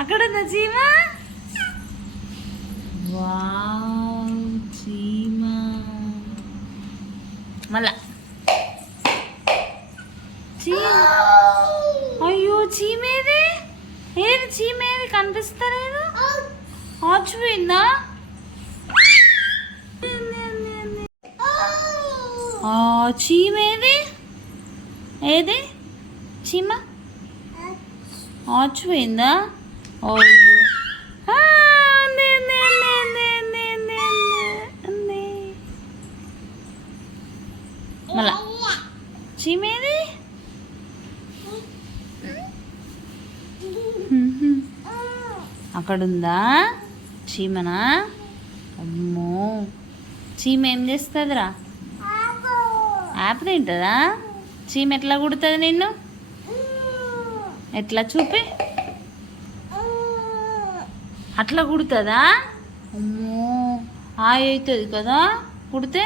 అక్కడ ఉన్న చీమ. వావ్ చీమ. మళ్ళా చీమ. అయ్యో చీమేది, ఏది చీమేది కనిపిస్తలేదు. ఆచిపోయిందా? చీమేది, ఏది చీమ ఆచిపోయిందా? అయ్యో మళ్ళా చీమేది. అక్కడుందా చీమనా? అమ్మో చీమ ఏం చేస్తుందిరా? యాప్ తింటుందా? చీమ ఎట్లా కుడుతుంది నిన్ను? ఎట్లా చూపి, అట్లా కుడుతుందా? అమ్మో అవుతుంది కదా కుడితే.